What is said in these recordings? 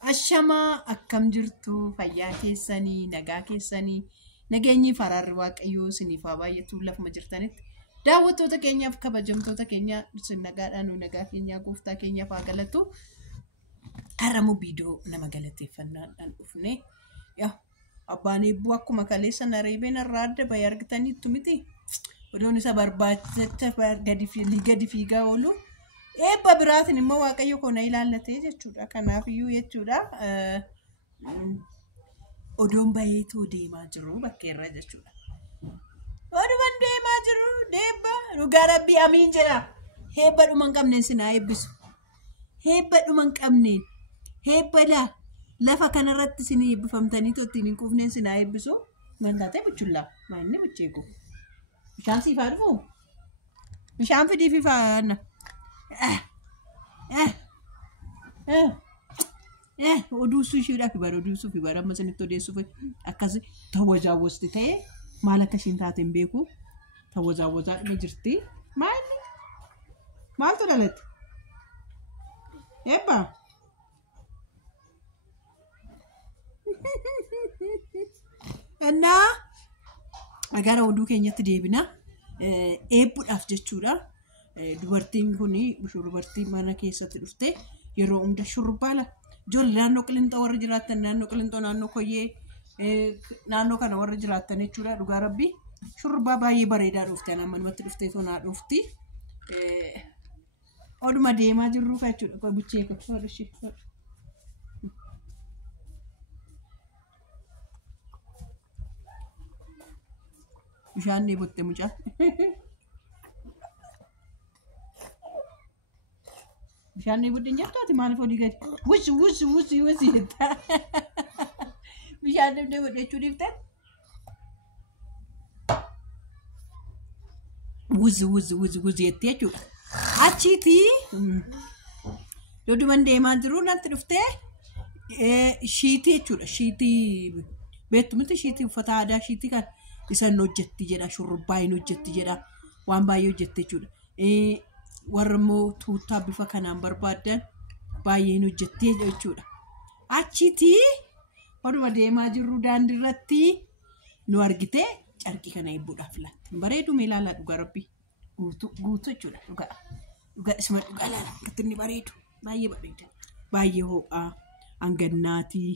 Ashamaa akkam jirtu fayyaa keessanii nagaa keessanii nageenyi faraarri waaqayyoo isiniif haa baay'atu lafuma jirtanitti daawwattoota keenyaaf kabajamtoota keenya isin nagaadhaan nagaa keenyaa gooftaa keenyaaf haa galatu. Har'amu viidiyoo nama galateeffannaadhaan dhufne yaa abbaan eebbuu akkuma kaleessa nareebeen irraa adda bahee argitaniittu miti odoon isa barbaachisacha gadi fiigaa oolu. Eebba biraatiin immoo waaqayyo koona ilaallatee jechuudha. Kanaafiyyuu jechuudha odoon baay'eetu deemaa jiru bakkeerra jechuudha. Oduman deemaa jiru deebba dhugaa rabbii amiin jedha. Heebba dhuma hin qabneen sinaa eebbisu. Heebba dhuma hin qabneen heebba lafa kanarratti isin eebbifamtanii tottiin hin quufneen sinaa eebbisu. Mandaatee buchullaa maanni bucheeku. Bishaan siifaa dhufu bishaan fidii fi faana. Oduu suushiidhaaf bara oduu suufi bara amma sanitti odeessuuf akkasi tawwazaawwasti ta'ee maal akka ishiin taate hin beeku tawwazaawwazaa ni jirti maaltu dhalate eebba innaa gara oduu keenyatti deebina eebbuudhaaf jechuudha. Dubartiin kuni dubartii mana keessatti dhufte yeroo hunda shurrubbaala ijoollee naannoo Qilintoo warra jiraatan naannoo Qilintoo naannoo Koyyee naannoo kana warra jiraatan jechuudha. Dhugaa rabbii shurrubbaa baay'ee bareedaa dhufte namatti dhuftee tonaa dhufti. Oduma deemaa jirruuf jechuudha buchee kofaarishii. Bishaan ni botte mucaa. Bishaan ni budde nyaataati maaliif olii gadi wusi jetta bishaan ni budde jechuun ifte wusi jettee jechuudha. Achiiti yoduman deemaa jiru natti dhuftee shiitii jechuudha. Shiitii beektu miti shiitii uffata aadaa shiitii kan isan hojjetti jedha shurrubbaa hin hojjetti jedha waan baay'ee hojjetti jechuudha. Warra immoo tuuttaa bifa kanaan barbaadan baay'een hojjettee jechuudha. Achiiti oduma deemaa jirru daandii irratti nu argite carqii kana eebbuudhaaf laatti. Bareedu ilaalaa dhugaa rabbii guutuu jechuudha. Dhugaa isuma dhugaa ilaala akkatti inni bareedu baay'ee bareeda baay'ee ho'aa hangannaatii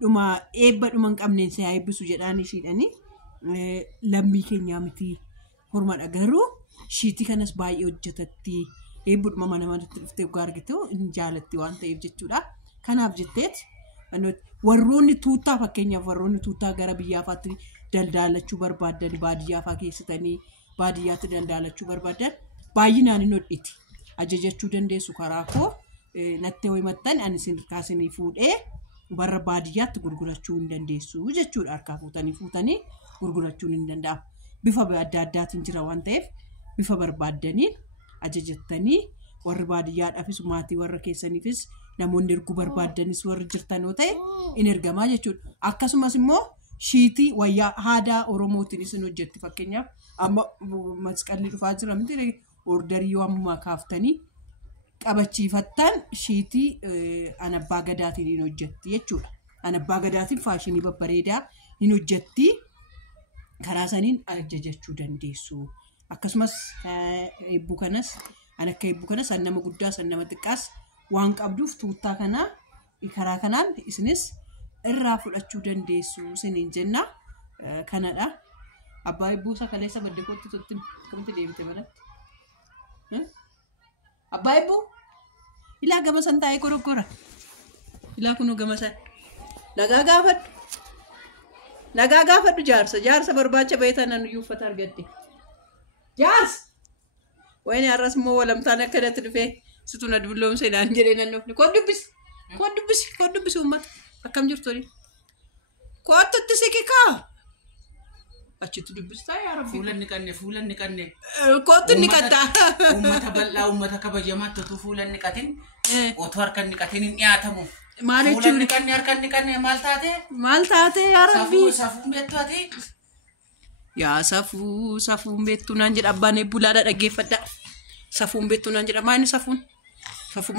dhuma eebba dhuma hin qabneen si haa eebbisu jedhaan ishiidhani lammii keenyaa miti hormadha garuu. Shiitii kanas baay'ee hojjetatti eebbuudhuma mana manatti dhuftee dhugaa argitu hin jaalatti waan ta'eef jechuudha. Kanaaf jetteeti warroonni tuuttaa fakkeenyaaf warroonni tuuttaa gara biyyaafaatti daldaalachuu barbaadan baadiyyaafaa keessatanii baadiyyaatti daldaalachuu barbaadan baay'inaan hin hodhiti. Ajajachuu dandeessu karaa koo natti himattan ani isin kaasanii fuudhee barra baadiyyaatti gurgurachuu hin dandeessu jechuudha. Harkaa fuutanii gurgurachuun hin danda'amu. Bifa adda addaatiin jira waan ta'eef. Bifa barbaadaniin ajajattanii warri baadiyyaadhaafis maatii warra keessaniifis namoonni erguu barbaadanis warri jirtan yoo ta'e in ergamaa jechuudha. Akkasumas immoo shiitii wayyaa aadaa Oromootiin isin hojjetti fakkeenyaaf amma masqalli dhufaa jira miti ordarii yoo ammaa kaaftanii qabachiifattan shiitii anabbaa gadaatiin hin hojjetti jechuudha. Anabbaa gadaatiin faashinii babbareedaa hin hojjetti karaa saniin ajajachuu dandeessu. Akkasumas eebbuu kanas akka eebbuu kanas san nama guddaa san nama xiqqaas waan qabduuf tuuttaa kanaa karaa kanaan isinis irraa fudhachuu dandeessu isiniin jenna kanadha. Abbaa eebbuu isa kaleessa badde kootti totti akkamitti deemte malatti abbaa eebbuu ilaa gama san taa'ee goroggora ilaa kunoo gama san nagaa gaafadhu jaarsa barbaacha beektanan iyyuu uffata argadde. Jaars wayne arras moo walamtaan akkanatti dhufee situna dubloomsee naan jedhee nan dhufne koon dubbisi uummata akkam jirtoni kootutti siqikaa achitti dubbistaa yaa rabbi fuulan ni qanne kootu ni qatta uummata bal'aa uummata kabajamaa tutu fuulan ni qatin otoo harkan ni qatin hin dhiyaatamu maal jechuun harkan ni qanne maal taate yaa rabbi safuun beektaati. Yaa safuun beektu naan jedha abbaan eebbulaadha dhaggeeffadha. Safuun beektu naan jedha maani safuun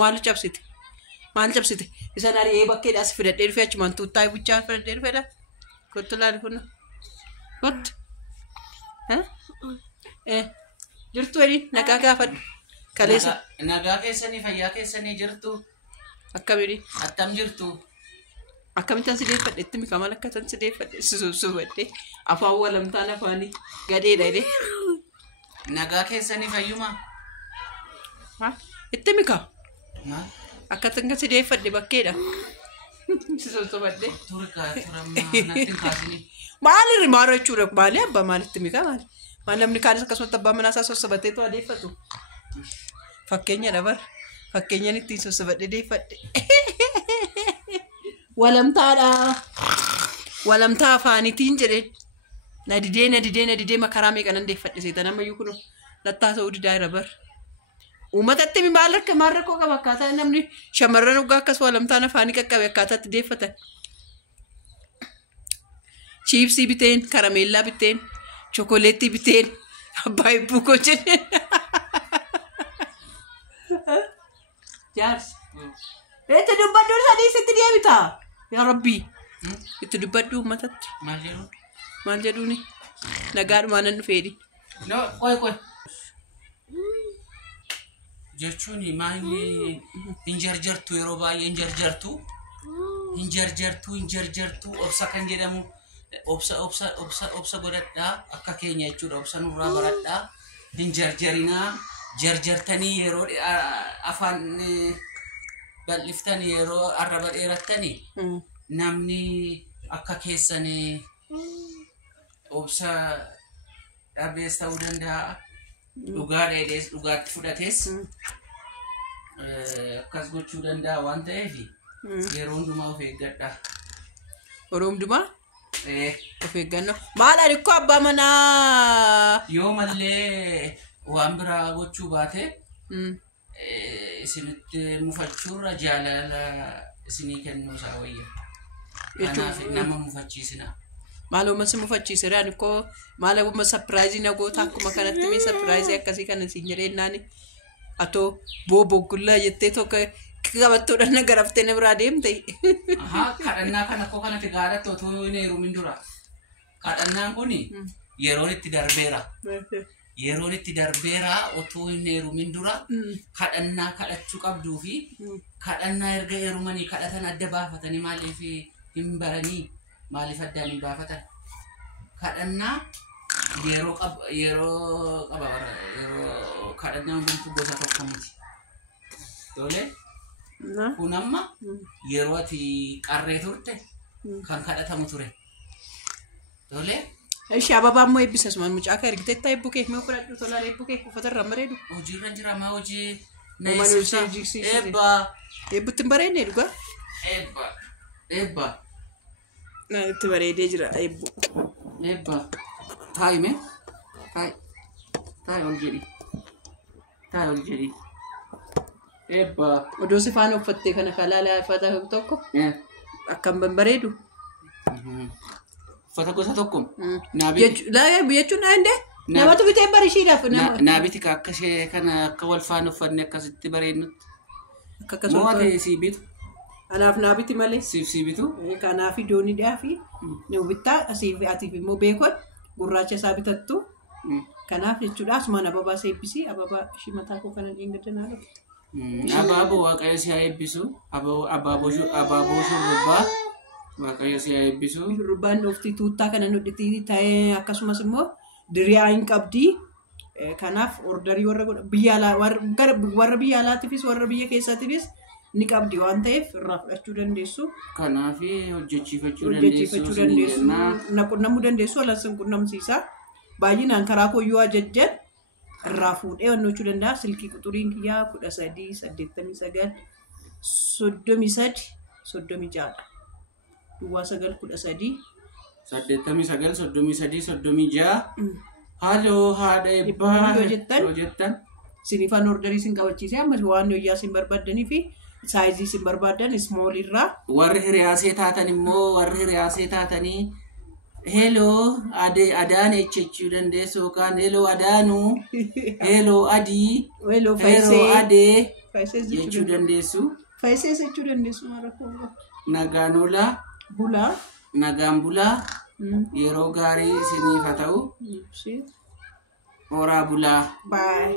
maal cabsite Maal cabsite? Isan ari'ee bakkeedhaas fidadhee dhufee achumaan tuuttaa buchaa fidadhee dhufeedha. Kottu laal kun. Kottu. Jirtu waliin nagaa gaafadhu. Kaleessa. Nagaa keessanii fayyaa keessanii jirtu. Akkamiin? Attam jirtu. Akkamitti si deeffadhe itti mika maal akka tan si deeffadhe susubadhe afaan walamtaan afaanii gadeedha jedhee. Nagaa keessanii fayyuma. Itti mika. Akka tan si deeffadhe bakkeedha. Susubadhe. Turammaa natti kaasini. Maali maara jechuudha maali abbaa maalitti mika maali? Maal namni kaanis akkasumatti abbaa manaa isaa sosobatee too adeeffatu. Fakkeenya dabar. Fakkeenyaan ittiin sosobadhe deeffadhe. Walamtaa afaanitiin jedhee na didee makaraa meeqanan deeffadhe seetan ammayyuu kun lattaa ta'uu didaa irra bar. Uummatatti maal rakkoo qaba akkaataa namni shamarran hoggaa akkas walamtaan afaanii qaqqabe akkaataa itti deeffatan. Chiipsii biteen, karameellaa biteen, chokoleettii biteen, abbaa hibbuu koo jedheen. Jaarsi. Itti dubbaddu sadii sitti deebita. Yaa Rabbii. Itti dubbaddu uummatatti. Maal jedhuuni? Nagaadhumaan nan dhufeedhi. Qoy. Jechuun maanyi hin jarjartu yeroo baay'ee hin jarjartu obsa kan jedhamu obsa godhadhaa akka keenya jechuudha obsa nurraa baradhaa hin jarjarinaa jarjartanii yeroo afaan bal'iftanii yeroo arraba dheerattanii namni akka keessan obsa dhabees ta'uu danda'a dhugaa dheedees dhugaatti fudhatees akkas gochuu danda'a waan ta'eef yeroo hundumaa of eeggadha. Yeroo hundumaa? Of eeggannoo. Maalaan ikkoo abbaa manaa? Yoo mallee waan biraa gochuu baate isinitti mufachuurra jaalala isinii kennuu isaa wayya. Kanaaf nama mufachiisina. Maaluma si mufachiisiraan ikkoo maaluma sapiraayizii nagoota akkuma kanatti mee sapiraayizii akkasii kana siin jedheennaani atoo booboggullaa jettee tokko qabattuudhaan nagaraftee na biraa deemte. Kadhannaa kana akkoo kanatti gaadatti otoo hin heerumin dura. Kadhannaan kun yeroon itti darbeera. Yeroon itti darbeera otoo hin heerumin dura kadhannaa kadhachuu qabduu fi kadhannaa erga heerumanii kadhatan adda baafatanii maaliif hin baranii maaliif addaan hin baafatan? Kadhannaa yeroo kadhannaa hundumtuu gosa tokko miti. Tole? Kun amma yeroo ati qarree turte kan kadhatamu ture. Tole? Ishi ababaa immoo eebbisas maal mucaa akka ergiteetta eebbuu kee mee fudhadhu tolaan eebbuu kee uffatarra bareedu. Hojiirra jira maa hojii na eebbutti hin bareedne dhugaa? Eebba. Itti bareedee jira eebbu. Eebba. Taa'ime. Taa'i ol jedhi. Eebba. Odoo si faana uffattee kana kalaalaa uffata tokko akkam bareedu. Uffata gosa tokko. Jechuun naandee namatu bitee bareeshiidhaaf. Naabiti akka ishee kana akka wal faana uffanne akkasitti bareednutti. Mo'atee si bitu. Kanaaf naabiti malee. Si bitu. Kanaaf dooniidhaa fi ni bittaa asiif atiif immoo beekon gurraacha isaa bitattu. Kanaaf jechuudha asumaan ababaa si eebbisii ababaa ishii mataa koo kana dhiingaddanaa dha. Abaaboo waaqayyo si haa eebbisu. Abaaboo shurrubbaa waaqayyo si haa eebbisu. Shurrubbaan dhooftii tuuttaa kana nudhitii ta'ee akkasumas immoo diriyaa hin qabdii. Kanaaf ordarii warra biyya alaatiifis warra biyya keessaatiifis ni qabdi waan ta'eef irraa fudhachuu dandeessu. Kanaaf hojjechiifachuu dandeessu. Qunnamuu dandeessu alansin qunnamsiisa. Baay'inaan karaa kooyyuu ajajjan irraa fuudhee wannochuu danda'a. Silkii quxuriin kiyyaa 1389 Duwwaa 913 89 Halloo haadha eebbaa yoo jettan sinifaan ordarii sin qabachiisee ammas waan yoyyaa sin barbaadanii fi saayizii sin barbaadan small irraa warri hiriyaasee taatan immoo warri hiriyaasee taatanii heloo adaan jechuu dandeessu yookaan heloo adaanuu heloo adii heloo adee jechuu dandeessu. Faayisee jechuu dandeessu mara koomba. Nagaan oolaa. Bulaa. Nagaan bulaa. Yeroo gaarii isiniif haa ta'u. Horaa bulaa. Bye.